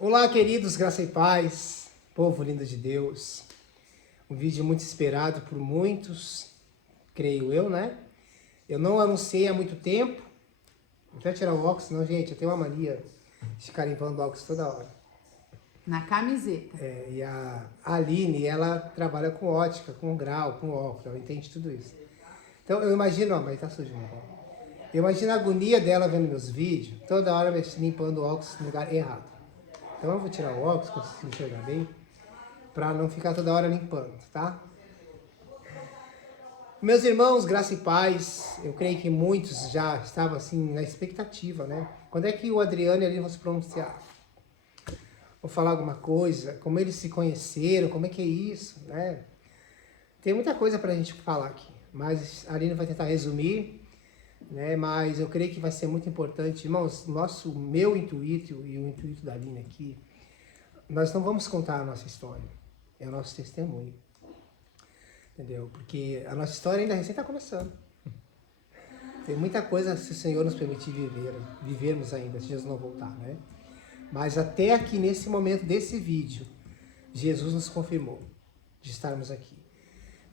Olá, queridos, graça e paz, povo lindo de Deus. Um vídeo muito esperado por muitos, creio eu, né? Eu não anunciei há muito tempo. Vou até tirar o óculos, não, gente, eu tenho uma mania de ficar limpando o óculos toda hora. Na camiseta. E a Aline, ela trabalha com ótica, com grau, com óculos, ela entende tudo isso. Então eu imagino, ó, mas tá sujo, não. Eu imagino a agonia dela vendo meus vídeos, toda hora limpando o óculos no lugar errado. Então eu vou tirar o óculos, que eu consigo enxergar bem, para não ficar toda hora limpando, tá? Meus irmãos, graça e paz, eu creio que muitos já estavam assim na expectativa, né? Quando é que o Adriano e a Aline vão se pronunciar? Vou falar alguma coisa, como eles se conheceram, como é que é isso, né? Tem muita coisa pra gente falar aqui, mas a Aline vai tentar resumir, né? Mas eu creio que vai ser muito importante. Irmãos, meu intuito e o intuito da Aline aqui, nós não vamos contar a nossa história, é o nosso testemunho, entendeu? Porque a nossa história ainda recém está começando. Tem muita coisa se o Senhor nos permitir vivermos ainda, se Jesus não voltar, né? Mas até aqui, nesse momento desse vídeo, Jesus nos confirmou de estarmos aqui,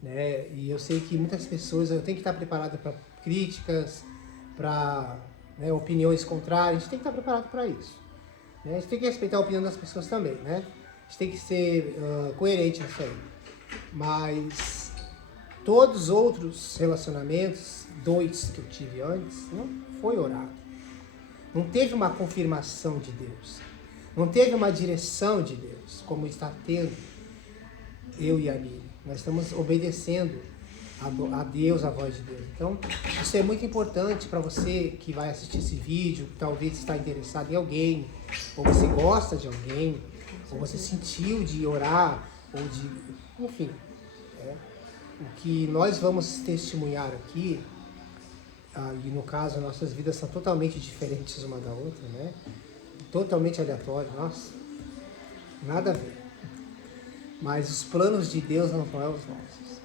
né? E eu sei que muitas pessoas, eu tenho que estar preparado para críticas, para opiniões contrárias, a gente tem que estar preparado para isso, né? A gente tem que respeitar a opinião das pessoas também, né? A gente tem que ser coerente nisso aí. Mas todos os outros relacionamentos, dois que eu tive antes, não foi orado. Não teve uma confirmação de Deus. Não teve uma direção de Deus, como está tendo eu e a Aline. Nós estamos obedecendo a Deus, a voz de Deus. Então, isso é muito importante para você que vai assistir esse vídeo, talvez está interessado em alguém, ou você gosta de alguém, ou você sentiu de orar, ou de... Enfim, o que nós vamos testemunhar aqui, e no caso, nossas vidas são totalmente diferentes uma da outra, né? Totalmente aleatório, nossa, nada a ver. Mas os planos de Deus não são os nossos.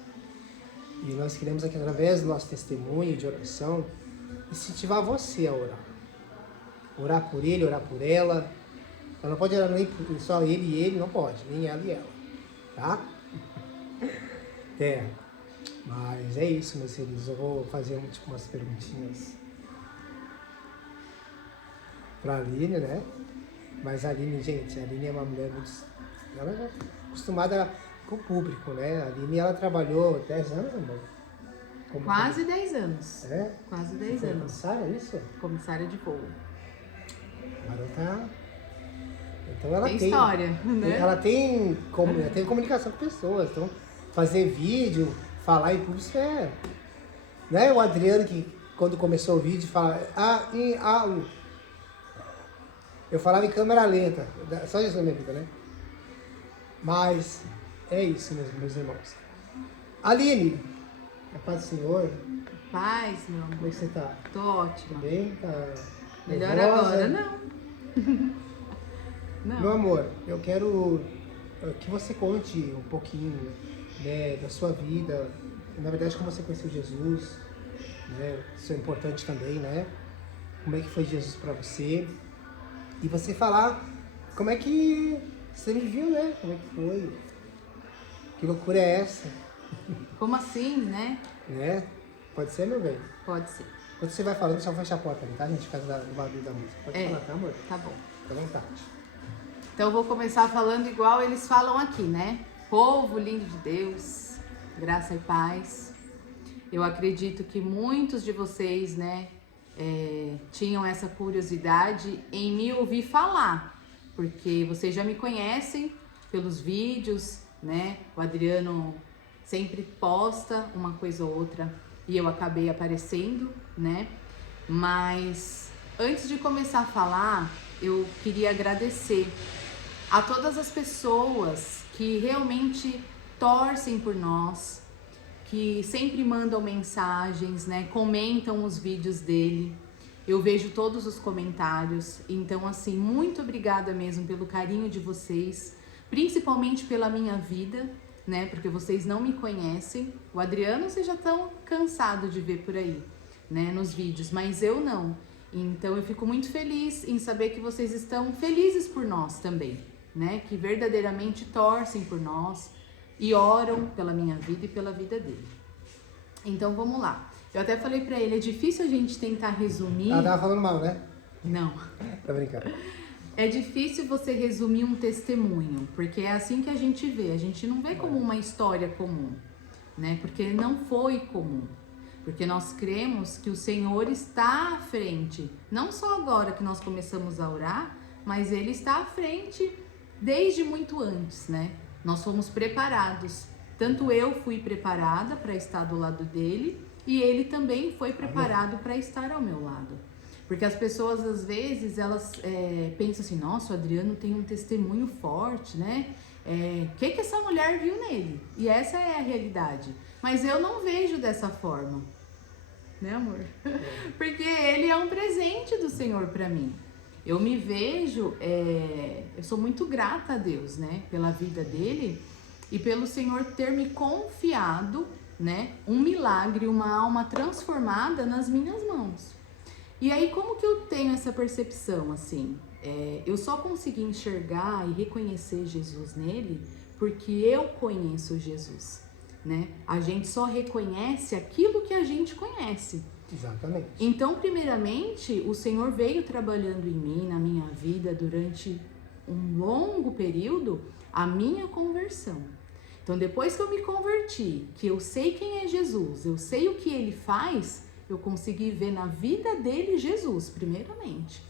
E nós queremos aqui, através do nosso testemunho de oração, incentivar você a orar. Orar por ele, orar por ela. Ela não pode orar nem só ele e ele, não pode, nem ela e ela, tá? Mas é isso, meus queridos. Eu vou fazer umas perguntinhas pra Aline, né? Mas a Aline, gente, a Aline é uma mulher muito... Ela já é acostumada com o público, né? A Aline, ela trabalhou 10 anos, amor? Quase 10 anos. É? Quase 10 anos. Comissária, é isso? Comissária de voo. Garota... Então ela tem história, né? Ela tem comunicação com pessoas, então fazer vídeo, falar em público né? O Adriano, que quando começou o vídeo, fala eu falava em câmera lenta, só isso na minha vida, né? Mas é isso, meus irmãos. Aline, a paz do Senhor. Paz, meu amor. Como é que você tá? Tô ótima. Tudo bem? Tá melhor nervosa? Agora, não. Não. Meu amor, eu quero que você conte um pouquinho, né, da sua vida, na verdade como você conheceu Jesus, né, isso é importante também, né, como é que foi Jesus para você, e você falar como é que você me viu, né, como é que foi, que loucura é essa? Como assim, né? Né, pode ser, meu bem? Pode ser. Quando você vai falando, só fecha a porta ali, tá, gente, por causa do barulho da música, pode falar, tá, amor? Tá bom. Fica à vontade. Então eu vou começar falando igual eles falam aqui, né? Povo lindo de Deus, graça e paz. Eu acredito que muitos de vocês, né, tinham essa curiosidade em me ouvir falar, porque vocês já me conhecem pelos vídeos, né? O Adriano sempre posta uma coisa ou outra e eu acabei aparecendo, né? Mas antes de começar a falar, eu queria agradecer a todas as pessoas que realmente torcem por nós, que sempre mandam mensagens, né, comentam os vídeos dele. Eu vejo todos os comentários, então assim, muito obrigada mesmo pelo carinho de vocês, principalmente pela minha vida, né, porque vocês não me conhecem. O Adriano vocês já estão cansados de ver por aí, né, nos vídeos, mas eu não. Então eu fico muito feliz em saber que vocês estão felizes por nós também, né? Que verdadeiramente torcem por nós e oram pela minha vida e pela vida dele. Então vamos lá. Eu até falei pra ele, é difícil a gente tentar resumir... Ela tava falando mal, né? Não. Tá brincando. É difícil você resumir um testemunho, porque é assim que a gente vê. A gente não vê como uma história comum, né? Porque não foi comum. Porque nós cremos que o Senhor está à frente. Não só agora que nós começamos a orar, mas Ele está à frente desde muito antes, né? Nós fomos preparados. Tanto eu fui preparada para estar do lado dele e ele também foi preparado para estar ao meu lado. Porque as pessoas, às vezes, elas pensam assim, nossa, o Adriano tem um testemunho forte, né? O que essa mulher viu nele? E essa é a realidade. Mas eu não vejo dessa forma, né, amor? Porque ele é um presente do Senhor para mim. Eu me vejo, eu sou muito grata a Deus, né? Pela vida dele e pelo Senhor ter me confiado, né? Um milagre, uma alma transformada nas minhas mãos. E aí, como que eu tenho essa percepção, assim? Eu só consegui enxergar e reconhecer Jesus nele porque eu conheço Jesus, né? A gente só reconhece aquilo que a gente conhece. Exatamente. Então, primeiramente, o Senhor veio trabalhando em mim, na minha vida, durante um longo período, a minha conversão. Então, depois que eu me converti, que eu sei quem é Jesus, eu sei o que ele faz, eu consegui ver na vida dele Jesus, primeiramente.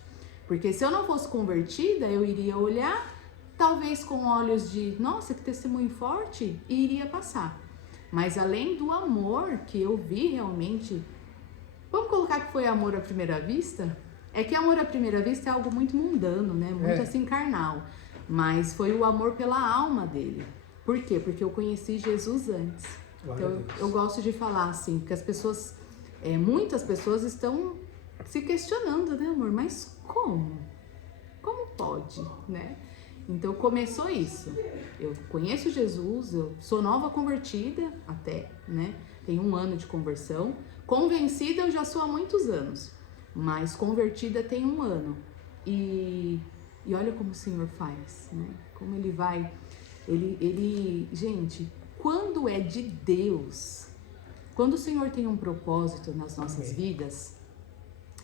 Porque se eu não fosse convertida, eu iria olhar, talvez com olhos de, nossa, que testemunho forte, e iria passar. Mas além do amor que eu vi realmente, vamos colocar que foi amor à primeira vista? É que amor à primeira vista é algo muito mundano, né? Muito assim carnal. Mas foi o amor pela alma dele. Por quê? Porque eu conheci Jesus antes. Então eu gosto de falar assim, porque as pessoas, muitas pessoas estão se questionando, né, amor? Mas como? Como pode, né? Então começou isso. Eu conheço Jesus, eu sou nova convertida até, né? Tenho 1 ano de conversão. Convencida eu já sou há muitos anos, mas convertida tem 1 ano. E olha como o Senhor faz, né? Como ele vai... Gente, quando é de Deus, quando o Senhor tem um propósito nas nossas vidas,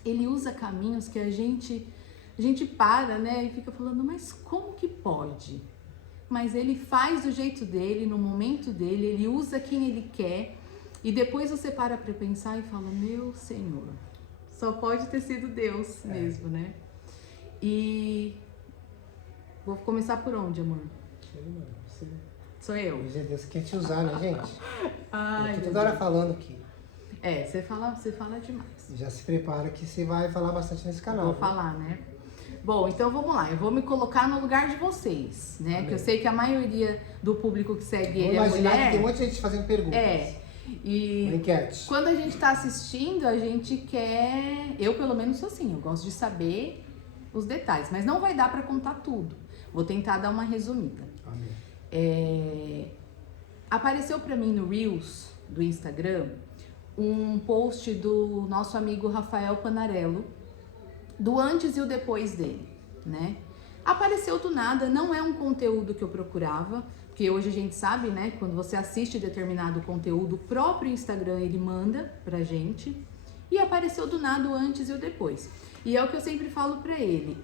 ele usa caminhos que a gente para, né? E fica falando, mas como que pode? Mas ele faz do jeito dele, no momento dele, ele usa quem ele quer. E depois você para pensar e fala, meu Senhor, só pode ter sido Deus mesmo, né? E vou começar por onde, amor? Sou eu. Deus quer te usar, né, gente? Ai, eu tô toda hora falando aqui. Você fala demais. Já se prepara que você vai falar bastante nesse canal. Vou falar, né? Bom, então vamos lá. Eu vou me colocar no lugar de vocês, né? Que eu sei que a maioria do público que segue ele é mulher. Que tem um monte de gente fazendo perguntas. E enquete. Quando a gente tá assistindo, a gente quer... Eu, pelo menos, sou assim. Eu gosto de saber os detalhes. Mas não vai dar pra contar tudo. Vou tentar dar uma resumida. Amém. Apareceu pra mim no Reels do Instagram um post do nosso amigo Rafael Panarello, do antes e o depois dele, né? Apareceu do nada, não é um conteúdo que eu procurava, porque hoje a gente sabe, né? Quando você assiste determinado conteúdo, o próprio Instagram ele manda pra gente. E apareceu do nada o antes e o depois. E é o que eu sempre falo pra ele,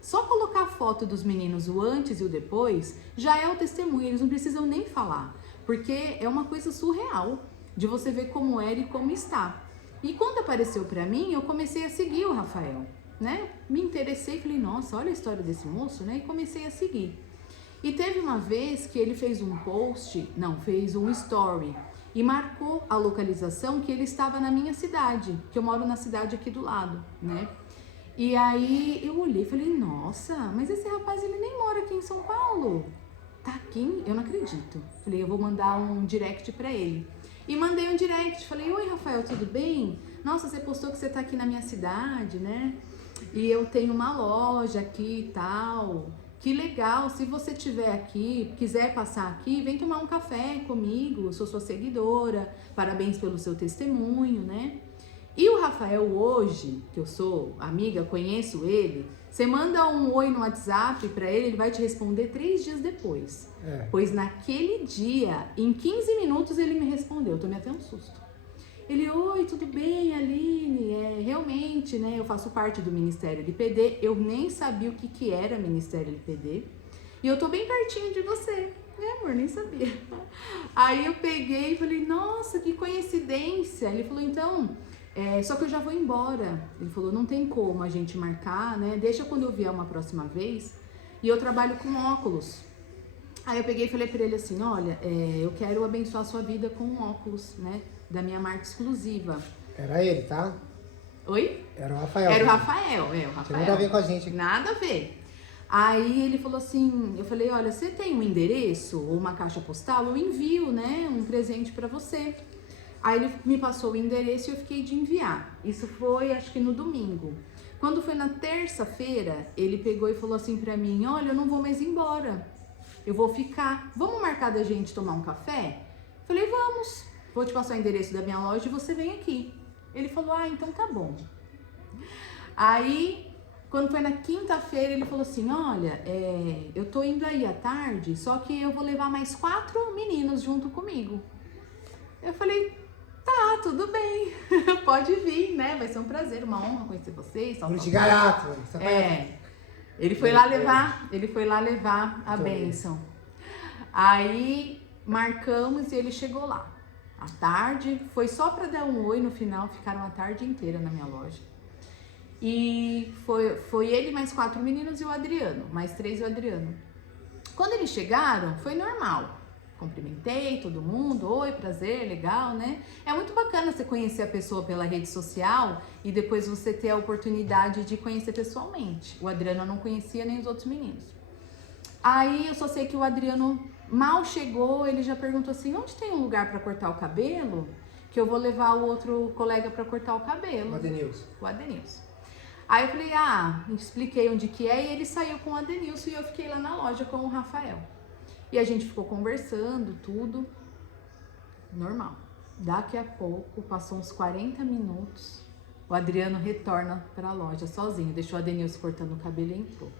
só colocar a foto dos meninos, o antes e o depois, já é o testemunho, eles não precisam nem falar. Porque é uma coisa surreal de você ver como era e como está. E quando apareceu pra mim, eu comecei a seguir o Rafael, né? Me interessei, falei, nossa, olha a história desse moço, né? E comecei a seguir. E teve uma vez que ele fez fez um story e marcou a localização que ele estava na minha cidade, que eu moro na cidade aqui do lado, né? E aí eu olhei e falei, nossa, mas esse rapaz ele nem mora aqui em São Paulo. Tá aqui? Eu não acredito. Falei, eu vou mandar um direct pra ele. E mandei um direct, falei, oi Rafael, tudo bem? Nossa, você postou que você tá aqui na minha cidade, né? E eu tenho uma loja aqui e tal. Que legal, se você estiver aqui, quiser passar aqui, vem tomar um café comigo, eu sou sua seguidora, parabéns pelo seu testemunho, né? E o Rafael hoje, que eu sou amiga, conheço ele, você manda um oi no WhatsApp pra ele, ele vai te responder 3 dias depois. Pois naquele dia, em 15 minutos ele me respondeu, eu tomei até um susto. Ele, oi, tudo bem, Aline? Realmente, né, eu faço parte do Ministério LPD, eu nem sabia o que era Ministério LPD, e eu tô bem pertinho de você. Amor, nem sabia. Aí eu peguei e falei, nossa, que coincidência. Ele falou, então, só que eu já vou embora. Ele falou, não tem como a gente marcar, né? Deixa quando eu vier uma próxima vez. E eu trabalho com óculos. Aí eu peguei e falei pra ele assim, olha, eu quero abençoar a sua vida com óculos, né? Da minha marca exclusiva. Era ele, tá? Oi? Era o Rafael. Era o Rafael, o Rafael. Tem nada a ver com a gente. Nada a ver. Aí ele falou assim, eu falei, olha, você tem um endereço ou uma caixa postal? Eu envio, né, um presente pra você. Aí ele me passou o endereço e eu fiquei de enviar. Isso foi, acho que no domingo. Quando foi na terça-feira, ele pegou e falou assim pra mim, olha, eu não vou mais embora. Eu vou ficar. Vamos marcar da gente tomar um café? Falei, vamos. Vou te passar o endereço da minha loja e você vem aqui. Ele falou, então tá bom. Aí... Quando foi na quinta-feira, ele falou assim, olha, eu tô indo aí à tarde, só que eu vou levar mais 4 meninos junto comigo. Eu falei, tá, tudo bem, pode vir, né? Vai ser um prazer, uma honra conhecer vocês. De gaiato. Ele foi lá levar a bênção. Aí marcamos e ele chegou lá. À tarde, foi só pra dar um oi no final, ficaram a tarde inteira na minha loja. E foi ele mais 4 meninos e o Adriano, mais 3 e o Adriano. Quando eles chegaram, foi normal. Cumprimentei todo mundo, oi, prazer, legal, né? É muito bacana você conhecer a pessoa pela rede social e depois você ter a oportunidade de conhecer pessoalmente. O Adriano eu não conhecia nem os outros meninos. Aí eu só sei que o Adriano mal chegou, ele já perguntou assim, onde tem um lugar para cortar o cabelo? Que eu vou levar o outro colega para cortar o cabelo. O Adenilson. Aí eu falei, expliquei onde que é, e ele saiu com o Adenilson e eu fiquei lá na loja com o Rafael. E a gente ficou conversando, tudo normal. Daqui a pouco, passou uns 40 minutos, o Adriano retorna para a loja sozinho, deixou o Adenilson cortando o cabelo e entrou.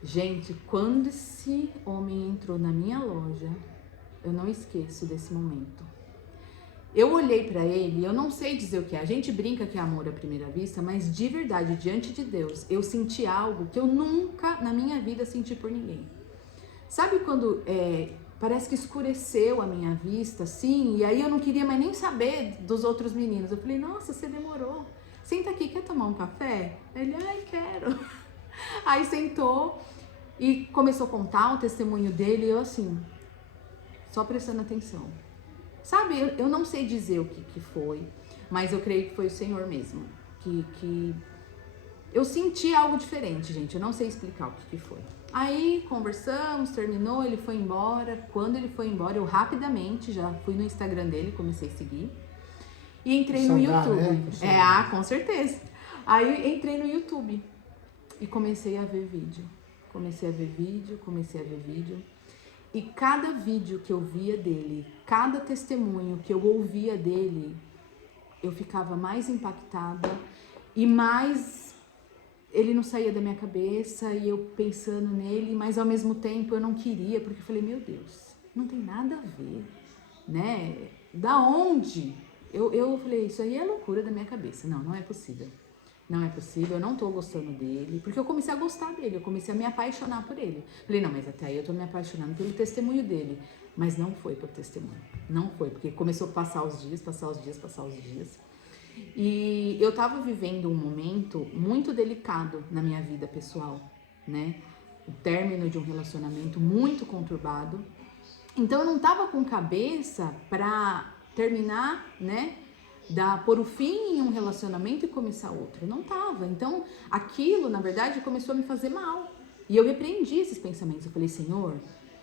Gente, quando esse homem entrou na minha loja, eu não esqueço desse momento. Eu olhei pra ele, eu não sei dizer o que é, a gente brinca que é amor à primeira vista, mas de verdade, diante de Deus, eu senti algo que eu nunca na minha vida senti por ninguém. Sabe quando parece que escureceu a minha vista, assim, e aí eu não queria mais nem saber dos outros meninos. Eu falei, nossa, você demorou, senta aqui, quer tomar um café? Ele, quero. Aí sentou e começou a contar o testemunho dele, e eu assim, só prestando atenção. Sabe, eu não sei dizer o que foi, mas eu creio que foi o Senhor mesmo, que eu senti algo diferente, gente, eu não sei explicar o que foi. Aí conversamos, terminou, ele foi embora. Quando ele foi embora, eu rapidamente já fui no Instagram dele, comecei a seguir e entrei no YouTube. Né? Com certeza. Aí entrei no YouTube e comecei a ver vídeo. E cada vídeo que eu via dele, cada testemunho que eu ouvia dele, eu ficava mais impactada e mais ele não saía da minha cabeça e eu pensando nele, mas ao mesmo tempo eu não queria, porque eu falei, meu Deus, não tem nada a ver, né? Da onde? Eu falei, isso aí é loucura da minha cabeça. Não é possível. Não é possível, eu não tô gostando dele, porque eu comecei a gostar dele, eu comecei a me apaixonar por ele. Falei, não, mas até aí eu tô me apaixonando pelo testemunho dele. Mas não foi por testemunho, não foi, porque começou a passar os dias. E eu tava vivendo um momento muito delicado na minha vida pessoal, né? O término de um relacionamento muito conturbado. Então eu não tava com cabeça pra terminar, né? Pôr o fim em um relacionamento e começar outro. Não tava. Então, aquilo, na verdade, começou a me fazer mal. E eu repreendi esses pensamentos. Eu falei, Senhor,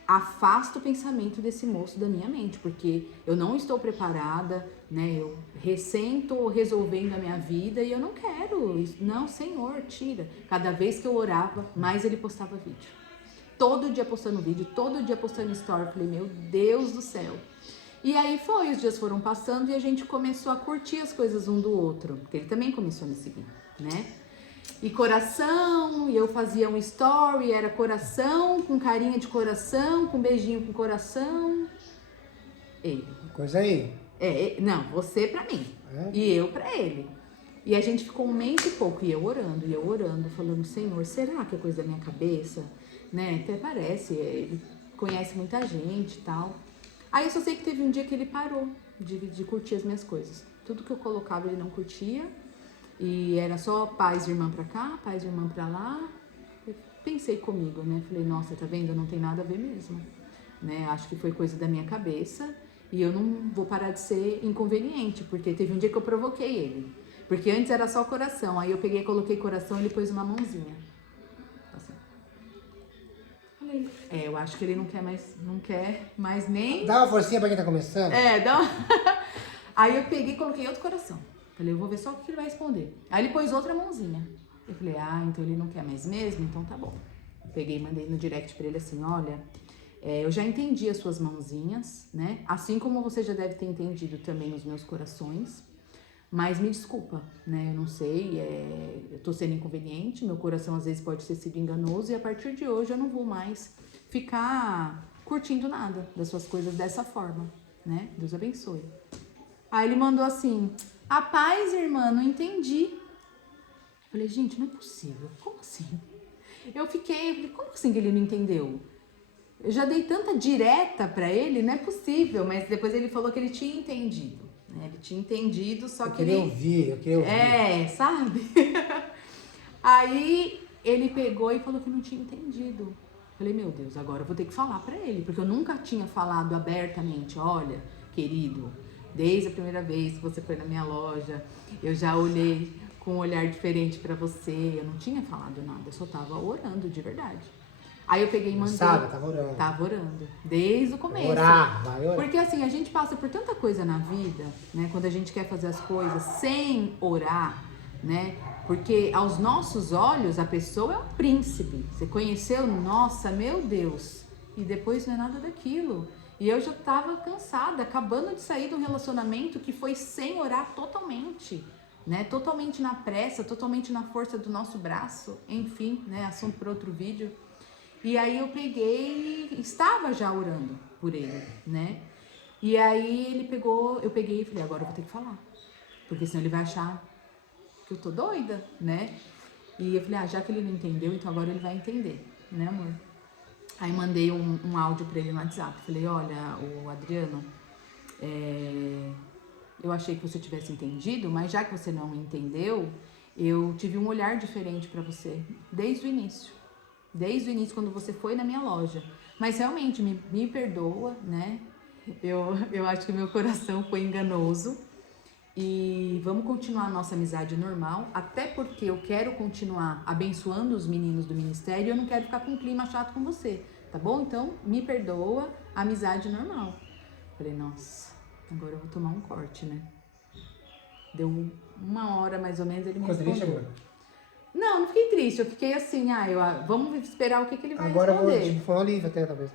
afasta o pensamento desse moço da minha mente, porque eu não estou preparada, né? Eu recém tô resolvendo a minha vida e eu não quero. Não, Senhor, tira. Cada vez que eu orava, mais ele postava vídeo. Todo dia postando vídeo, todo dia postando story. Eu falei, meu Deus do céu. E aí os dias foram passando e a gente começou a curtir as coisas um do outro, porque ele também começou a me seguir, né? E coração, e eu fazia um story, era coração, com carinha de coração, com beijinho com coração. Ele. Coisa aí. Não, você pra mim. E eu pra ele. E a gente ficou um mês e pouco, e eu orando, falando, Senhor, será que é coisa da minha cabeça? Né? Até parece, ele conhece muita gente e tal. Aí eu só sei que teve um dia que ele parou de curtir as minhas coisas. Tudo que eu colocava ele não curtia. E era só paz e irmã pra cá, paz e irmã pra lá. Eu pensei comigo, né? Falei, nossa, tá vendo? Não tem nada a ver mesmo. Né? Acho que foi coisa da minha cabeça. E eu não vou parar de ser inconveniente, porque teve um dia que eu provoquei ele. Porque antes era só coração. Aí eu peguei, coloquei coração e ele pôs uma mãozinha. Assim. Eu acho que ele não quer mais nem... Dá uma forcinha pra quem tá começando. Dá uma... Aí eu peguei e coloquei outro coração. Falei, eu vou ver só o que ele vai responder. Aí ele pôs outra mãozinha. Eu falei, então ele não quer mais mesmo? Então tá bom. Peguei e mandei no direct pra ele assim, olha, eu já entendi as suas mãozinhas, né? Assim como você já deve ter entendido também os meus corações. Mas me desculpa, né? Eu não sei, eu tô sendo inconveniente, meu coração às vezes pode ter sido enganoso e a partir de hoje eu não vou mais ficar curtindo nada das suas coisas dessa forma, né? Deus abençoe. Aí ele mandou assim, a paz, irmã, não entendi. Falei, gente, não é possível, como assim? Eu falei, como assim que ele não entendeu? Eu já dei tanta direta pra ele, não é possível, mas depois ele falou que ele tinha entendido. Ele tinha entendido, só que eu queria ouvir. Sabe? Aí ele pegou e falou que não tinha entendido. Falei, meu Deus, agora eu vou ter que falar pra ele, porque eu nunca tinha falado abertamente, olha, querido, desde a primeira vez que você foi na minha loja, eu já olhei com um olhar diferente pra você, eu não tinha falado nada, eu só tava orando de verdade. Aí eu peguei e mandei. Sabe, tava orando. Tava orando. Desde o começo. Vai orar. Porque assim, a gente passa por tanta coisa na vida, né? Quando a gente quer fazer as coisas sem orar, né? Porque aos nossos olhos, a pessoa é um príncipe. Você conheceu, nossa, meu Deus. E depois não é nada daquilo. E eu já tava cansada, acabando de sair de um relacionamento que foi sem orar totalmente. Né? Totalmente na pressa, totalmente na força do nosso braço. Enfim, né? Assunto para outro vídeo. E aí eu peguei e estava já orando por ele, né? E aí eu peguei e falei, agora eu vou ter que falar. Porque senão ele vai achar que eu tô doida, né? E eu falei, já que ele não entendeu, então agora ele vai entender, né, amor? Aí mandei um áudio pra ele no WhatsApp. Falei, olha, o Adriano, eu achei que você tivesse entendido, mas já que você não entendeu, eu tive um olhar diferente pra você, desde o início. Desde o início, quando você foi na minha loja. Mas realmente, me perdoa, né? Eu acho que meu coração foi enganoso. E vamos continuar a nossa amizade normal. Até porque eu quero continuar abençoando os meninos do ministério e eu não quero ficar com um clima chato com você. Tá bom? Então, me perdoa, amizade normal. Falei, nossa, agora eu vou tomar um corte, né? Deu 1 hora mais ou menos, ele me respondeu. Não fiquei triste, eu fiquei assim, vamos esperar o que ele vai responder. Agora eu vou, foi uma Olivia até, talvez.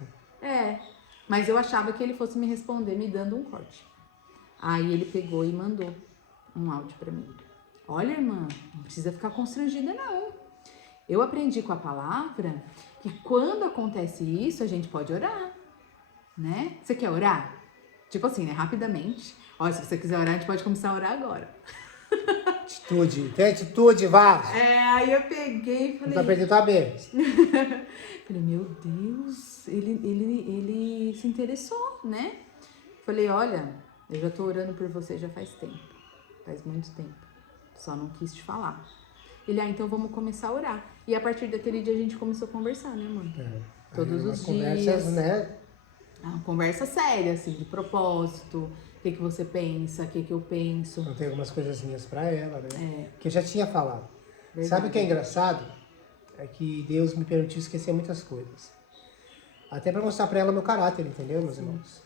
Mas eu achava que ele fosse me responder me dando um corte. Aí ele pegou e mandou um áudio pra mim. Olha, irmã, não precisa ficar constrangida, não. Eu aprendi com a palavra que quando acontece isso, a gente pode orar, né? Você quer orar? Tipo assim, né, rapidamente. Olha, se você quiser orar, a gente pode começar a orar agora. Tem atitude, vaso. Aí eu peguei e falei... Não tá perdendo tua bênção. Falei, meu Deus, ele se interessou, né? Falei, olha, eu já tô orando por você já faz tempo. Faz muito tempo. Só não quis te falar. Ele, então vamos começar a orar. E a partir daquele dia a gente começou a conversar, né, mano? Todos os dias. Conversas, né? Uma conversa séria, assim, de propósito. O que você pensa, o que eu penso. Eu tenho algumas coisas minhas pra ela, né? Que eu já tinha falado. Verdade. Sabe o que é engraçado? É que Deus me permitiu esquecer muitas coisas. Até pra mostrar pra ela meu caráter, entendeu, meus irmãos?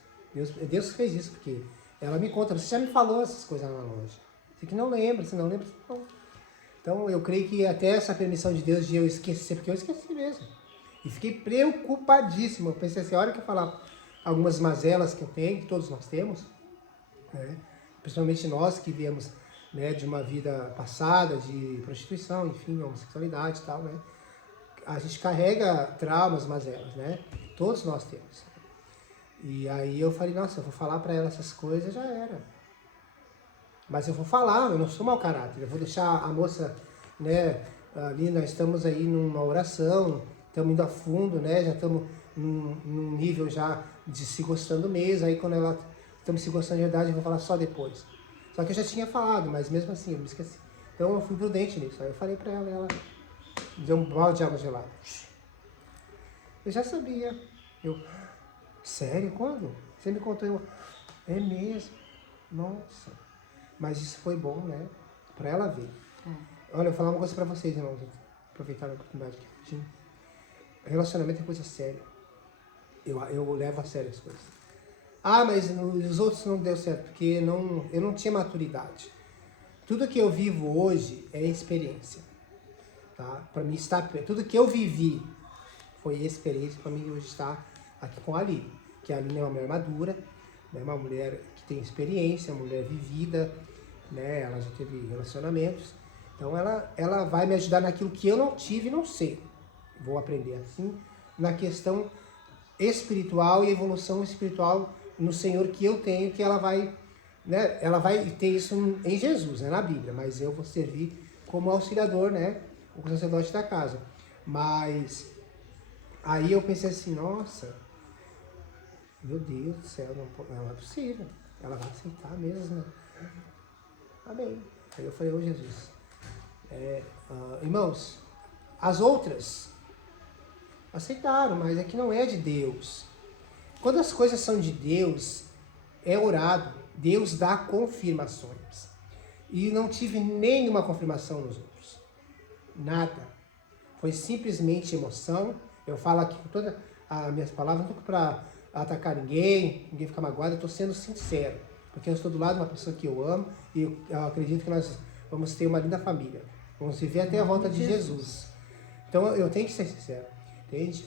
Deus fez isso, porque ela me conta, você já me falou essas coisas na loja. Você que não lembra, se não lembra, não. Então eu creio que até essa permissão de Deus de eu esquecer, porque eu esqueci mesmo. E fiquei preocupadíssimo. Eu pensei assim, a hora que eu falar, algumas mazelas que eu tenho, que todos nós temos, né? Principalmente nós que viemos, né, de uma vida passada, de prostituição, enfim, homossexualidade e tal, né? A gente carrega traumas, mazelas, né? Todos nós temos. E aí eu falei, nossa, eu vou falar pra ela essas coisas, já era. Mas eu vou falar, eu não sou mau caráter, eu vou deixar a moça, né, ali nós estamos aí numa oração, estamos indo a fundo, né, já estamos num nível já de se gostando mesmo, aí quando ela estamos se gostando de verdade, eu vou falar só depois. Só que eu já tinha falado, mas mesmo assim eu me esqueci. Então eu fui prudente nisso, aí eu falei pra ela, ela me deu um balde de água gelada. Eu já sabia. Eu, sério, quando? Você me contou, eu, é mesmo, nossa. Mas isso foi bom, né? Pra ela ver. Olha, eu vou falar uma coisa pra vocês, irmãos. Aproveitar a oportunidade aqui rapidinho. Relacionamento é coisa séria. Eu levo a sério as coisas. Ah, mas os outros não deu certo, porque eu não tinha maturidade. Tudo que eu vivo hoje é experiência. Tá? Pra mim estar... Tudo que eu vivi foi experiência pra mim hoje estar aqui com a Aline. Que a Aline é uma mulher madura, né? Uma mulher que tem experiência, uma mulher vivida, né? Ela já teve relacionamentos. Então ela vai me ajudar naquilo que eu não tive e não sei. Vou aprender assim, na questão espiritual e evolução espiritual no Senhor que eu tenho, que ela vai, né? Ela vai ter isso em Jesus, né? Na Bíblia, mas eu vou servir como auxiliador, né? O sacerdote da casa. Mas aí eu pensei assim, nossa, meu Deus do céu, não é possível. Ela vai aceitar mesmo, né? Amém. Aí eu falei, ô Jesus, irmãos, as outras aceitaram, mas é que não é de Deus. Quando as coisas são de Deus, é orado, Deus dá confirmações. E não tive nenhuma confirmação nos outros. Nada. Foi simplesmente emoção. Eu falo aqui com todas as minhas palavras, não estou para atacar ninguém ficar magoado, eu estou sendo sincero. Porque eu estou do lado de uma pessoa que eu amo e eu acredito que nós vamos ter uma linda família. Vamos viver até a volta de Jesus. Então eu tenho que ser sincero. Entende?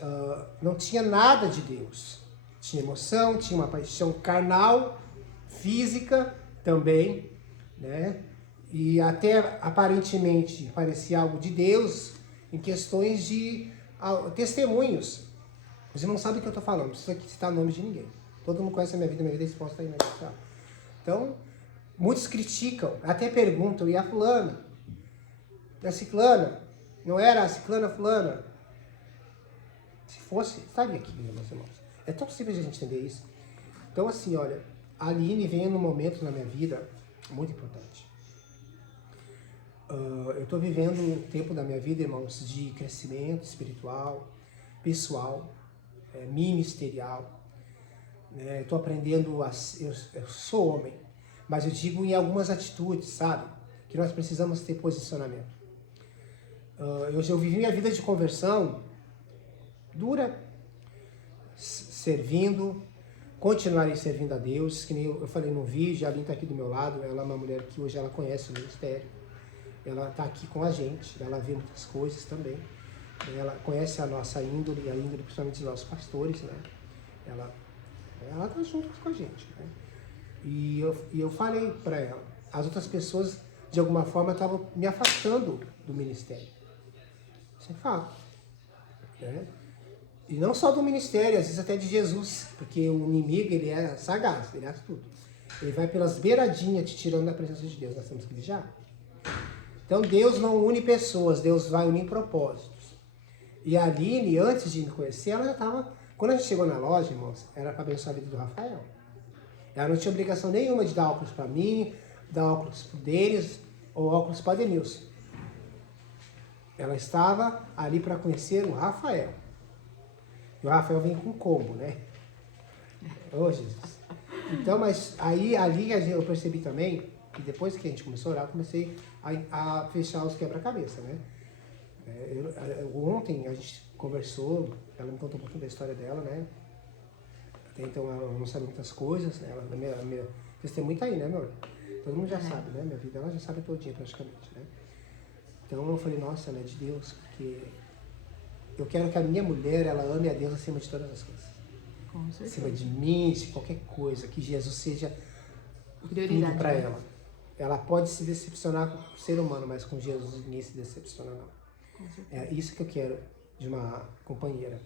Não tinha nada de Deus. Tinha emoção, tinha uma paixão carnal, física também, né? E até aparentemente parecia algo de Deus em questões de testemunhos. Você não sabe o que eu estou falando, não precisa citar o nome de ninguém. Todo mundo conhece a minha vida é exposta aí na rede. Então, muitos criticam, até perguntam, e a fulana? E a ciclana? Não era a ciclana fulana? Se fosse, estaria aqui, meus irmãos. É tão simples a gente entender isso. Então, assim, olha, a Aline veio num momento na minha vida muito importante. Eu estou vivendo um tempo da minha vida, irmãos, de crescimento espiritual, pessoal, ministerial. Estou aprendendo, eu sou homem, mas eu digo em algumas atitudes, sabe? Que nós precisamos ter posicionamento. Eu vivi minha vida de conversão dura, servindo, continuarei servindo a Deus, que nem eu falei no vídeo, a Aline está aqui do meu lado, ela é uma mulher que hoje ela conhece o ministério, ela está aqui com a gente, ela vê muitas coisas também, ela conhece a nossa índole, a índole principalmente dos nossos pastores, né? Ela está junto com a gente, né? E eu falei para ela, as outras pessoas de alguma forma estavam me afastando do ministério, isso é fato, né? E não só do ministério, às vezes até de Jesus, porque o inimigo, ele é sagaz, ele é astuto. Ele vai pelas beiradinhas te tirando da presença de Deus, nós temos que vigiar. Então Deus não une pessoas, Deus vai unir propósitos. E a Aline, antes de me conhecer, ela já estava... Quando a gente chegou na loja, irmãos, era para abençoar a vida do Rafael. Ela não tinha obrigação nenhuma de dar óculos para mim, dar óculos para o Denis ou óculos para o Denilson. Ela estava ali para conhecer o Rafael. E o Rafael vem com combo, né? Ô, Jesus. Então, mas aí ali eu percebi também que depois que a gente começou a orar, eu comecei a fechar os quebra-cabeça, né? Ontem a gente conversou, ela me contou um pouquinho da história dela, né? Até então ela não sabe muitas coisas, né? Minha testemunha tá aí, né, meu? Todo mundo já sabe, né? Minha vida ela já sabe todinha praticamente, né? Então eu falei, nossa, ela é de Deus, porque eu quero que a minha mulher, ela ame a Deus acima de todas as coisas. Com acima certeza. de mim, de qualquer coisa, que Jesus seja Prioridade, tudo para né? ela. Ela pode se decepcionar com o ser humano, mas com Jesus ninguém se decepciona, não. Com certeza. É isso que eu quero de uma companheira.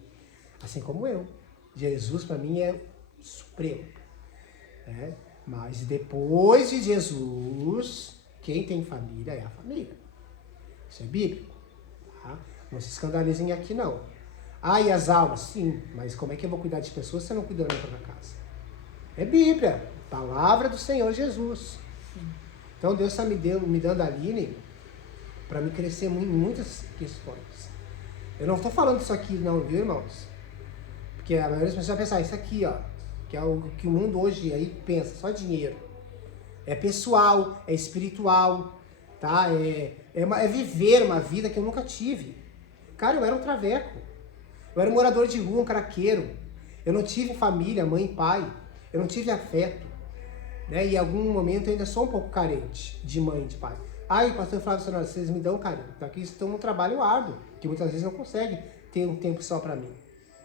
Assim como eu. Jesus para mim é supremo. Né? Mas depois de Jesus, quem tem família é a família. Isso é bíblico. Tá? Não se escandalizem aqui não. Ah, e as almas? Sim, mas como é que eu vou cuidar de pessoas se eu não cuido da minha própria casa? É Bíblia, palavra do Senhor Jesus. Então Deus está me dando a Aline para me crescer em muitas questões. Eu não estou falando isso aqui não, viu, irmãos? Porque a maioria das pessoas vai pensar, isso aqui, ó, que é o que o mundo hoje aí pensa, só dinheiro. É pessoal, é espiritual, tá? É viver uma vida que eu nunca tive. Cara, eu era um traveco. Eu era um morador de rua, um craqueiro. Eu não tive família, mãe e pai. Eu não tive afeto. Né? E em algum momento eu ainda sou um pouco carente de mãe e de pai. Ai, pastor Flávio Sonora, vocês me dão carinho. Então aqui estão num trabalho árduo, que muitas vezes não consegue ter um tempo só para mim.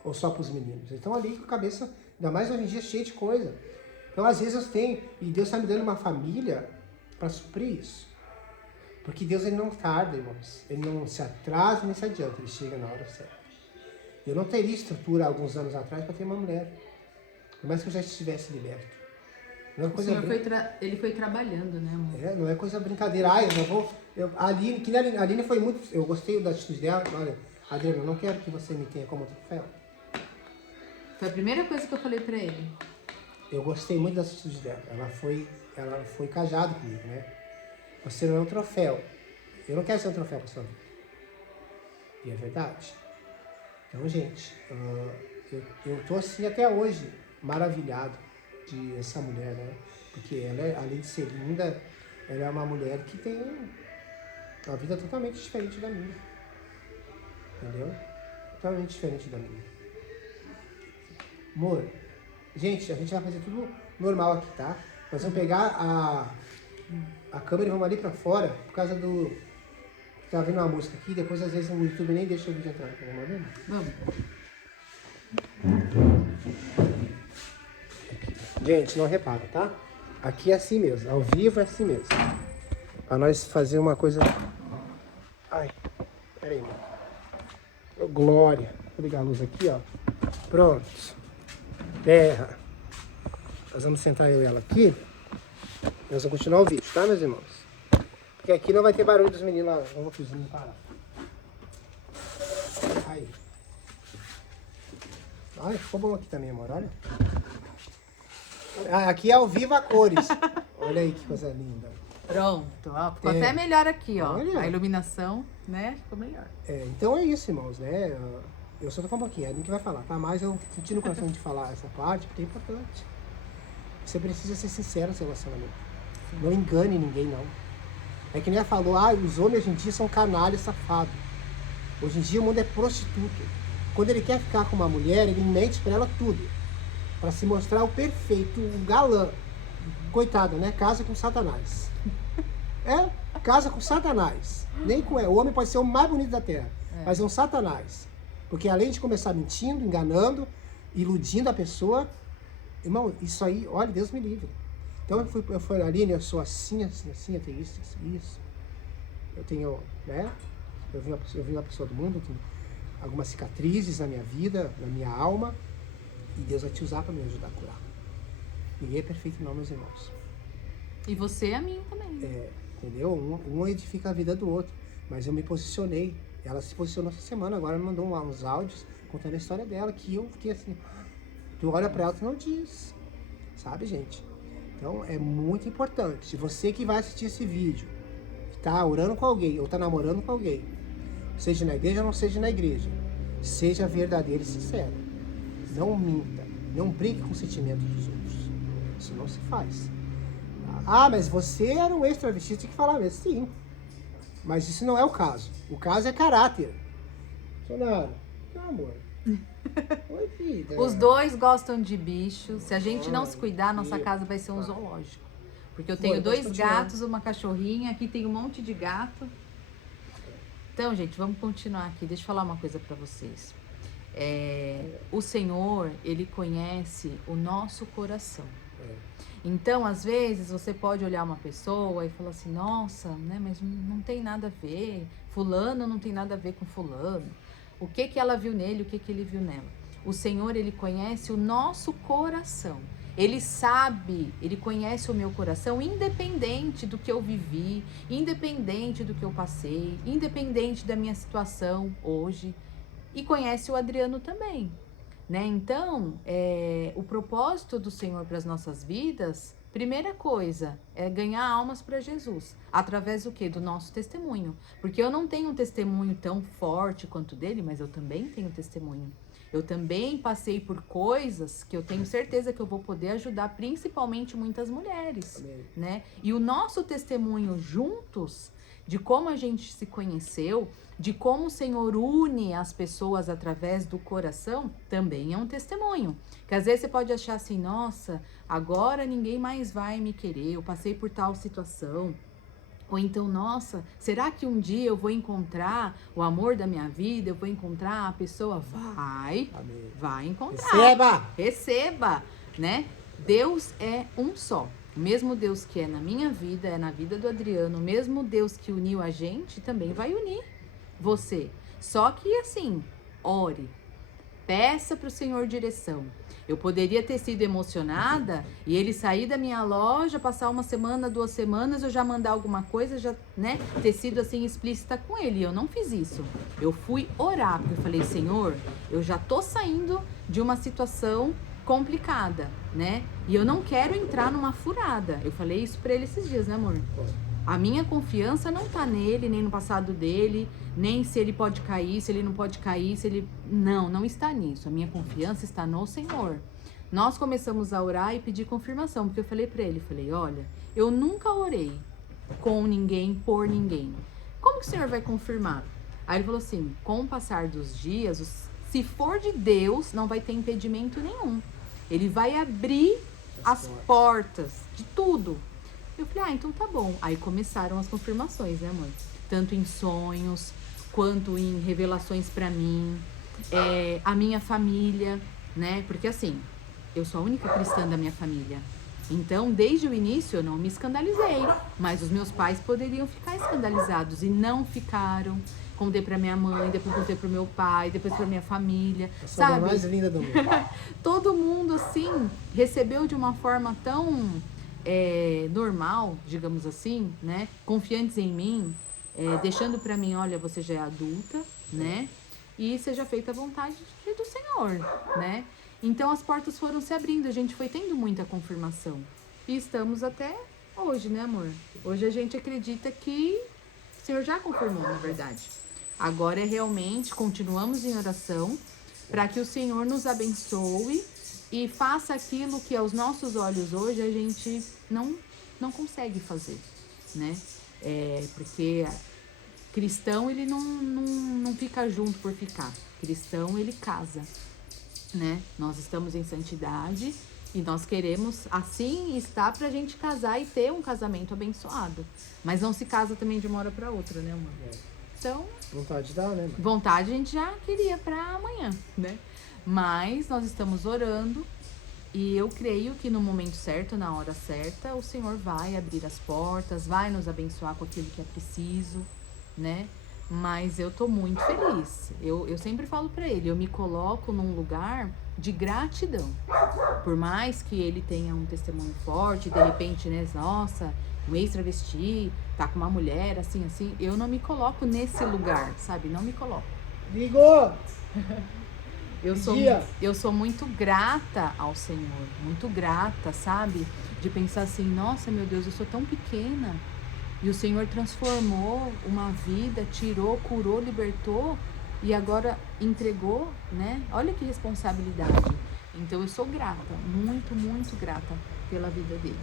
Ou só para os meninos. Então ali com a cabeça, ainda mais hoje em dia, cheia de coisa. Então às vezes eu tenho, e Deus está me dando uma família para suprir isso. Porque Deus ele não tarda, irmãos. Ele não se atrasa nem se adianta, ele chega na hora certa. Eu não teria estrutura alguns anos atrás para ter uma mulher. Por mais que eu já estivesse liberto. Não é O coisa Senhor ele foi trabalhando, né, amor? não é coisa brincadeira. Ah, eu já vou. A Aline foi muito. Eu gostei da atitude dela. Olha, Adriana, eu não quero que você me tenha como troféu. Foi a primeira coisa que eu falei pra ele. Eu gostei muito da atitude dela. Ela foi cajado comigo, né? Você não é um troféu. Eu não quero ser um troféu para sua vida. E é verdade. Então, gente, eu tô assim até hoje, maravilhado de essa mulher, né? Porque ela, além de ser linda, ela é uma mulher que tem uma vida totalmente diferente da minha. Entendeu? Totalmente diferente da minha. Amor, gente, a gente vai fazer tudo normal aqui, tá? Nós vamos pegar a câmera e vamos ali pra fora, por causa do... Tá vendo uma música aqui, depois às vezes o YouTube nem deixa o vídeo entrar. Vamos ver? Vamos. Gente, não repara, tá? Aqui é assim mesmo, ao vivo é assim mesmo. Pra nós fazer uma coisa... Ai, peraí, mano. Oh, glória. Vou ligar a luz aqui, ó. Pronto. Terra. Nós vamos sentar eu e ela aqui. Nós vamos continuar o vídeo, tá, meus irmãos? Porque aqui não vai ter barulho dos meninos lá. Não vou que os meninos parar. Aí. Ai, ficou bom aqui também, amor, olha. Aqui é ao vivo a cores. Olha aí que coisa linda. Pronto, ó, ficou até melhor aqui, ó. Olha. A iluminação, né? Ficou melhor. Então é isso, irmãos, né? Eu só tô falando um pouquinho, é a Aline que vai falar, tá? Mas eu senti no coração de falar essa parte, porque é importante. Você precisa ser sincero no seu relacionamento. Não engane ninguém, não. É que nem ela falou, os homens hoje em dia são canalhas, safados. Hoje em dia o mundo é prostituto. Quando ele quer ficar com uma mulher, ele mente pra ela tudo. Pra se mostrar o perfeito, o galã. Coitada, né? Casa com Satanás. Casa com Satanás. Nem com o homem pode ser o mais bonito da terra, mas é um Satanás. Porque além de começar mentindo, enganando, iludindo a pessoa, irmão, isso aí, olha, Deus me livre. Então eu fui ali, né? Eu sou assim, ateísta, isso. Eu tenho, né? Eu vi uma pessoa do mundo, eu tenho algumas cicatrizes na minha vida, na minha alma, e Deus vai te usar para me ajudar a curar. Ninguém é perfeito não, meus irmãos. E você e a mim também. Entendeu? Um edifica a vida do outro. Mas eu me posicionei. Ela se posicionou essa semana, agora me mandou uns áudios contando a história dela, que eu fiquei assim, tu olha pra ela e não diz. Sabe, gente? Então é muito importante. Você que vai assistir esse vídeo, tá orando com alguém ou tá namorando com alguém, seja na igreja ou não seja na igreja, seja verdadeiro e sincero. Não minta. Não brinque com o sentimento dos outros. Isso não se faz. Mas você era um ex-travesti, tem que falar mesmo. Sim. Mas isso não é o caso. O caso é caráter. Sonara, meu amor. Oi, vida. Os dois gostam de bicho. Se a gente não se cuidar, nossa casa vai ser um zoológico. Porque eu tenho dois gatos, uma cachorrinha, aqui tem um monte de gato. Então, gente, vamos continuar aqui. Deixa eu falar uma coisa pra vocês. O Senhor, Ele conhece o nosso coração. É. Então, às vezes, você pode olhar uma pessoa e falar assim, nossa, né, mas não tem nada a ver, fulano não tem nada a ver com fulano. O que ela viu nele, o que ele viu nela? O Senhor, Ele conhece o nosso coração. Ele sabe, Ele conhece o meu coração, independente do que eu vivi, independente do que eu passei, independente da minha situação hoje. E conhece o Adriano também. Né? Então, o propósito do Senhor para as nossas vidas, primeira coisa, é ganhar almas para Jesus. Através do quê? Do nosso testemunho. Porque eu não tenho um testemunho tão forte quanto dele, mas eu também tenho testemunho. Eu também passei por coisas que eu tenho certeza que eu vou poder ajudar, principalmente muitas mulheres. Né? E o nosso testemunho juntos, de como a gente se conheceu, de como o Senhor une as pessoas através do coração, também é um testemunho. Que às vezes você pode achar assim, nossa, agora ninguém mais vai me querer, eu passei por tal situação. Ou então, nossa, será que um dia eu vou encontrar o amor da minha vida, eu vou encontrar a pessoa? Vai encontrar. Receba, né? Deus é um só. O mesmo Deus que é na minha vida, é na vida do Adriano, o mesmo Deus que uniu a gente, também vai unir você. Só que assim, ore, peça para o Senhor direção. Eu poderia ter sido emocionada e ele sair da minha loja, passar uma semana, 2 semanas, eu já mandar alguma coisa, já, né, ter sido assim explícita com ele. Eu não fiz isso. Eu fui orar, porque eu falei, Senhor, eu já tô saindo de uma situação complicada, né? E eu não quero entrar numa furada. Eu falei isso pra ele esses dias, né, amor? A minha confiança não tá nele, nem no passado dele, nem se ele pode cair, se ele não pode cair, se ele... Não está nisso. A minha confiança está no Senhor. Nós começamos a orar e pedir confirmação, porque eu falei pra ele, falei, olha, eu nunca orei com ninguém, por ninguém. Como que o Senhor vai confirmar? Aí ele falou assim, com o passar dos dias, se for de Deus, não vai ter impedimento nenhum. Ele vai abrir as portas de tudo. Eu falei, então tá bom. Aí começaram as confirmações, né, amor? Tanto em sonhos, quanto em revelações pra mim, a minha família, né? Porque assim, eu sou a única cristã da minha família. Então, desde o início, eu não me escandalizei. Mas os meus pais poderiam ficar escandalizados e não ficaram. Contei pra minha mãe, depois contei pro meu pai, depois pra minha família, sabe? A mais linda do mundo. Todo mundo, assim, recebeu de uma forma tão normal, digamos assim, né? Confiantes em mim, deixando pra mim, olha, você já é adulta, né? E seja feita a vontade do Senhor, né? Então as portas foram se abrindo, a gente foi tendo muita confirmação. E estamos até hoje, né, amor? Hoje a gente acredita que o Senhor já confirmou, na verdade. Agora é realmente, continuamos em oração para que o Senhor nos abençoe e faça aquilo que aos nossos olhos hoje a gente não consegue fazer, né? Porque cristão, ele não fica junto por ficar. Cristão, ele casa, né? Nós estamos em santidade e nós queremos assim estar pra gente casar e ter um casamento abençoado. Mas não se casa também de uma hora pra outra, né, amor? Então, vontade dá, né, mãe? Vontade a gente já queria pra amanhã, né? Mas nós estamos orando e eu creio que no momento certo, na hora certa, o Senhor vai abrir as portas, vai nos abençoar com aquilo que é preciso, né? Mas eu tô muito feliz. Eu sempre falo pra ele, eu me coloco num lugar de gratidão. Por mais que ele tenha um testemunho forte, de repente, né, nossa, um ex-travesti, tá com uma mulher, assim, eu não me coloco nesse lugar, sabe? Não me coloco. Ligou! Eu sou muito grata ao Senhor, muito grata, sabe? De pensar assim, nossa, meu Deus, eu sou tão pequena. E o Senhor transformou uma vida, tirou, curou, libertou e agora entregou, né? Olha que responsabilidade. Então eu sou grata, muito, muito grata pela vida dele.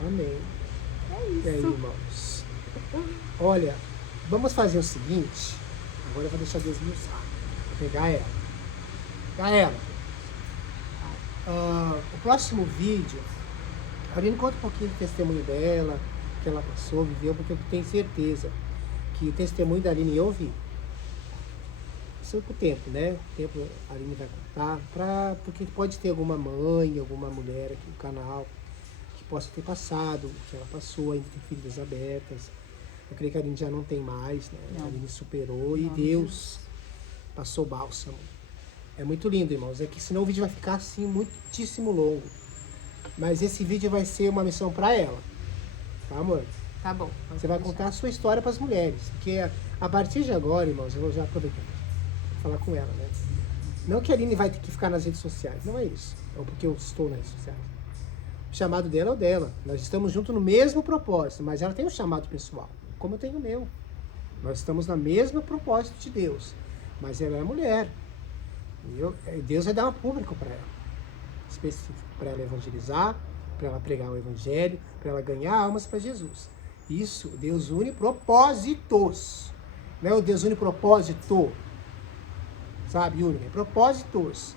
Amém. É isso. E aí, irmãos? Olha, vamos fazer o seguinte. Agora eu vou deixar Deus me usar. Vou pegar ela. Gaela, o próximo vídeo, a Aline conta um pouquinho do testemunho dela, que ela passou, viveu, porque eu tenho certeza que o testemunho da Aline eu vi. Isso é pro tempo, né? O tempo a Aline vai contar, porque pode ter alguma mãe, alguma mulher aqui no canal que possa ter passado, que ela passou, ainda tem feridas abertas. Eu creio que a Aline já não tem mais, né? Não. A Aline superou e Não, Deus passou bálsamo. É muito lindo, irmãos. É que senão o vídeo vai ficar assim muitíssimo longo. Mas esse vídeo vai ser uma missão para ela. Tá, amor? Tá bom. Você vai contar a sua história para as mulheres. Porque a partir de agora, irmãos, eu vou já aproveitar para falar com ela, né? Não que a Aline vai ter que ficar nas redes sociais. Não é isso. Ou porque eu estou nas redes sociais. O chamado dela é o dela. Nós estamos juntos no mesmo propósito. Mas ela tem um chamado pessoal, como eu tenho o meu. Nós estamos no mesmo propósito de Deus. Mas ela é mulher. E Deus vai dar um público para ela. Específico. Para ela evangelizar, para ela pregar o evangelho, para ela ganhar almas para Jesus. Isso, Deus une propósitos. Não é o Deus une propósito. Sabe, une, é propósitos.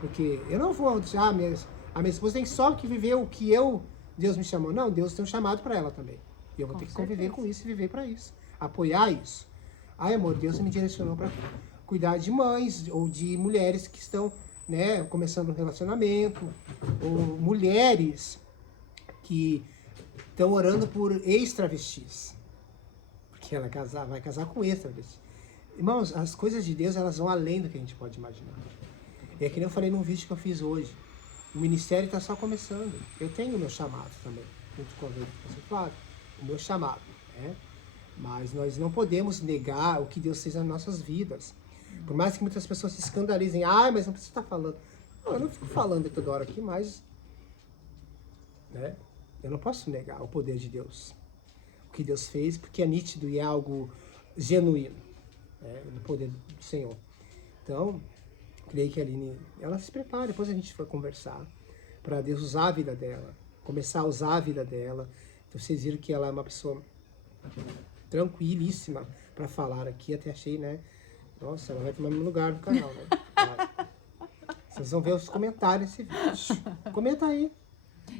Porque eu não vou dizer, a minha esposa tem só que viver o que Deus me chamou. Não, Deus tem um chamado para ela também. E eu vou ter que conviver com isso e viver para isso. Apoiar isso. Ai, amor, Deus me direcionou para cuidar de mães ou de mulheres que estão, né, começando um relacionamento, ou mulheres que estão orando por ex-travestis, porque ela vai casar com ex-travestis. Irmãos, as coisas de Deus, elas vão além do que a gente pode imaginar. É que nem eu falei num vídeo que eu fiz hoje, o ministério está só começando. Eu tenho o meu chamado também, junto com a vida do pastor Flávio, o meu chamado, né? Mas nós não podemos negar o que Deus fez nas nossas vidas. Por mais que muitas pessoas se escandalizem, mas não precisa estar falando. Não, eu não fico falando toda hora aqui, mas, né, eu não posso negar o poder de Deus. O que Deus fez, porque é nítido e é algo genuíno, né, do poder do Senhor. Então, creio que a Aline, ela se prepara, depois a gente vai conversar, para Deus usar a vida dela, começar a usar a vida dela. Então, vocês viram que ela é uma pessoa tranquilíssima para falar aqui, até achei, né? Nossa, ela vai tomar meu lugar no canal, né? Vai. Vocês vão ver os comentários desse vídeo. Comenta aí.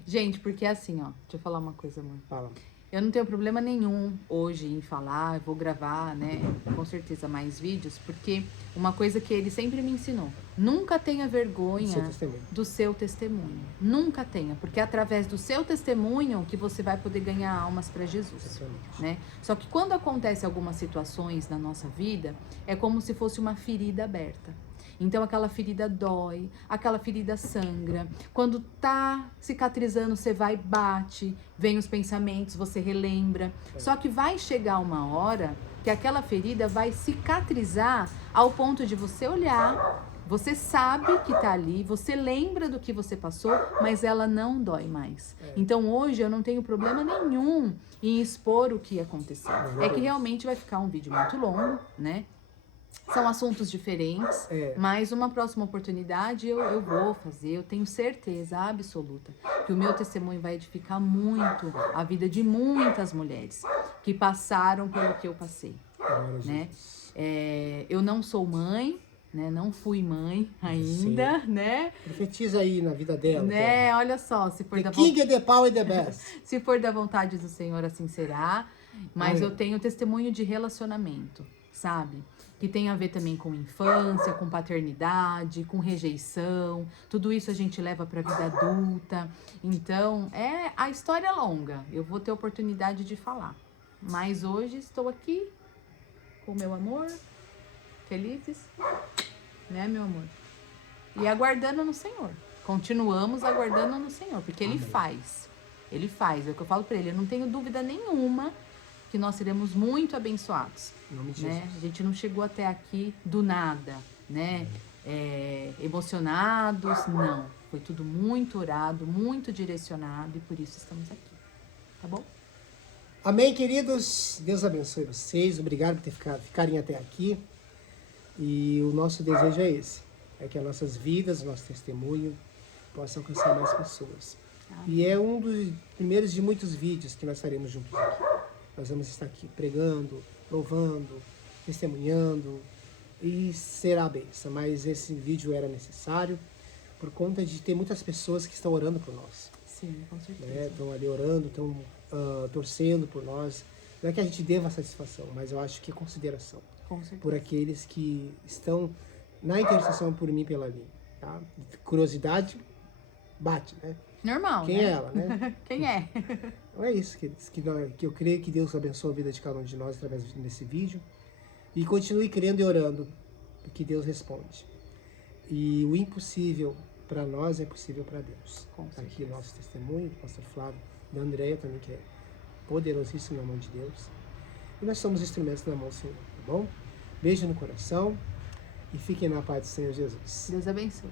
Gente, porque assim, ó, deixa eu falar uma coisa, amor. Fala. Eu não tenho problema nenhum hoje em falar, eu vou gravar, né, com certeza mais vídeos, porque uma coisa que ele sempre me ensinou, nunca tenha vergonha do seu testemunho. Nunca tenha, porque é através do seu testemunho que você vai poder ganhar almas para Jesus, né? Só que quando acontece algumas situações na nossa vida, é como se fosse uma ferida aberta. Então aquela ferida dói, aquela ferida sangra. Quando tá cicatrizando, você vai e bate, vem os pensamentos, você relembra. Só que vai chegar uma hora que aquela ferida vai cicatrizar ao ponto de você olhar, você sabe que tá ali, você lembra do que você passou, mas ela não dói mais. Então hoje eu não tenho problema nenhum em expor o que aconteceu. É que realmente vai ficar um vídeo muito longo, né? São assuntos diferentes, mas uma próxima oportunidade eu vou fazer, eu tenho certeza absoluta que o meu testemunho vai edificar muito a vida de muitas mulheres que passaram pelo que eu passei, né? Eu não sou mãe, né? Não fui mãe ainda, né? Profetiza aí na vida dela. Né? Olha só, se for the king the power the best. Se for da vontade do Senhor, assim será. Mas eu tenho testemunho de relacionamento, sabe? Que tem a ver também com infância, com paternidade, com rejeição. Tudo isso a gente leva para a vida adulta. Então, a história é longa. Eu vou ter oportunidade de falar. Mas hoje estou aqui com meu amor, felizes, né, meu amor? E aguardando no Senhor. Continuamos aguardando no Senhor, porque Ele faz. Ele faz. É o que eu falo para ele. Eu não tenho dúvida nenhuma que nós seremos muito abençoados, né? A gente não chegou até aqui do nada, né? Emocionados, não. Foi tudo muito orado, muito direcionado e por isso estamos aqui, tá bom? Amém, queridos. Deus abençoe vocês. Obrigado por ficarem até aqui. E o nosso desejo é esse. É que as nossas vidas, o nosso testemunho possam alcançar mais pessoas. E é um dos primeiros de muitos vídeos que nós faremos juntos aqui. Nós vamos estar aqui pregando, louvando, testemunhando e será a bênção. Mas esse vídeo era necessário por conta de ter muitas pessoas que estão orando por nós. Sim, com certeza. Né? Estão ali orando, estão torcendo por nós. Não é que a gente deva satisfação, mas eu acho que é consideração. Com certeza. por aqueles que estão na intercessão por mim e pela Aline, tá? Curiosidade bate, né? Normal, Quem né? é ela, né? Quem é? Então é isso, queridos, que eu creio que Deus abençoe a vida de cada um de nós através desse vídeo. E continue crendo e orando, porque Deus responde. E o impossível para nós é possível para Deus. Com Tá aqui certeza. o nosso testemunho do pastor Flávio, da Andréia também, que é poderosíssimo na mão de Deus. E nós somos instrumentos na mão do Senhor, tá bom? Beijo no coração e fiquem na paz do Senhor Jesus. Deus abençoe.